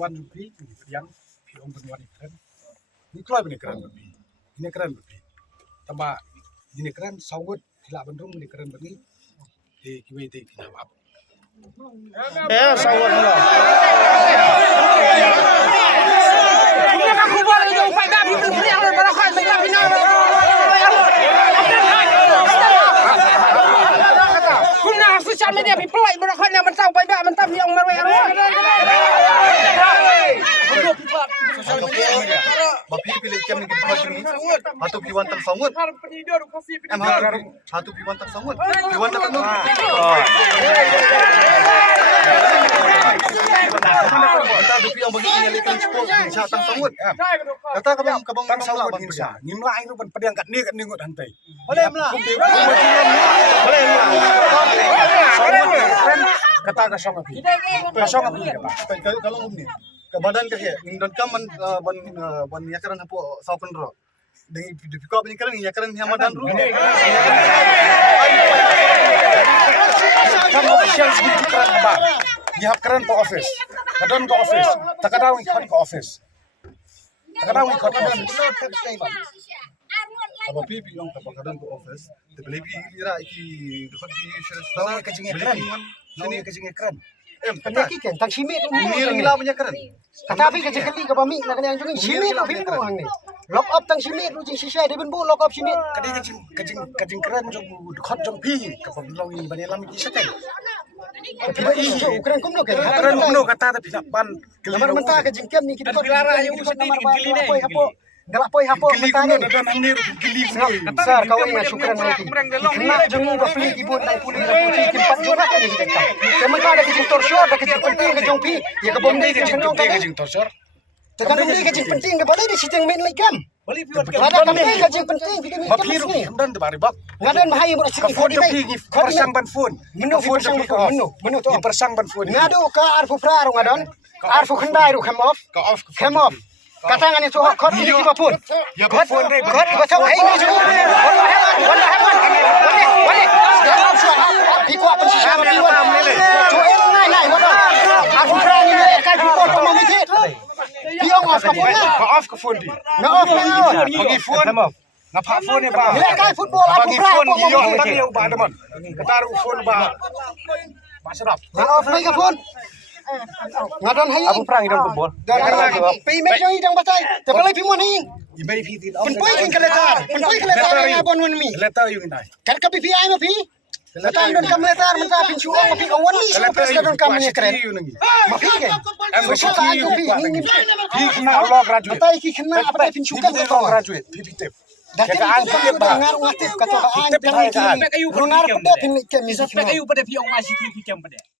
Benwan Rupi yang Piong Benwan ikan ni keluar bini keren Rupi ini keren Rupi tambah ini keren sawut hilak bendung ini keren bini di kiwiti kinawap sawut lo aku boleh jauh pada bini yang berlakukan dengan bini social media people like berlakukan yang mentau pada mentau yang mereka Bapi pilih kem ni kita macam ni. Hatu piwan tak sangut. Hatu piwan tak sangut. Piwan tak sangut. Kita ada piwan bagi nyalikan sport insya tak sangut. Kata kabang tang sawut insya ngimla itu pen pedang kat ni ngut hantai boleh mlah. boleh kata ka song api ka song api kata Kalau ni ke badan ke ya indon kam ban yakaran hapo saukan ro dengan di pikap ni kan yakaran hamadan ru kamu official segitu keren apa dihap keren ke office kadang ke office takadang ikut ke office takadang ikut ke office apa pipi yang kadang ke office tapi lebih ira iki dekat di tahu kejengnya keren tahu kejengnya keren Kenaki kan, tak simit ini ringla punya keren. Tapi kerja kali ke bami nak kena yang jungin simit tu pintu hang ni. Lock up tang simit tu jing sisai dia benbu lock up simit. Kadang kejeng keren jong dekat jong pi ke pemlong bani lam iki sekai. Tapi isu keren kumno kan. Keren kuno kata tapi nak ban Lamar mentah kerja kem ni kita bilara yang usah nama apa galak poi hapo geli mentah kuno ni. dan angin geli Sar kau ingat syukran nanti. Kena jengu bapli ibu dan puli dan puli tempat jorah ni kita. Kemen ada kerja torsor, ada kerja penting kerja pi. Ya ke bomdai kerja kejeng torsor tekan bomdai kerja penting ke boleh di situ main lagi kam. Ada kami kerja penting kita ni. mapiru dan tebari bak Ngadan bahaya mo sini phone pi persang ban phone menu menu tu persang ban phone ngado ka arfu fraro ngadon arfu khandai ru come off katangan itu khot ini di bapun ya phone re khot bacau hai ni wala hapan wala piku apa sih sama piwan tu nai wala arfu fraro ni kai piku tu mau mitit piong off ke phone di na off bagi phone ngapa phone ni ba ni kai football arfu bagi fraro phone yo tang yo ba demon kataru phone ba sedap na off mai ka phone ngadon hai Abu perang hidung football. dan pi me joi dang batai tapi lai pi mon hin ibai fi ti penpoi kin keletar ngabon wen mi letter yung nai kan ka pi ai ma pi letar don kam letar menta pin chu ma pi awan ni so pres don kam ni keren ma pi ke em so ta ju pi ni pi kena Allah graduate batai ki kena apa pin chu kan to graduate pi dah kan angkat ngaru ngatip kata ka an runar pedet pin ke mi Sampai kayu pada piong masih tinggi kem pada.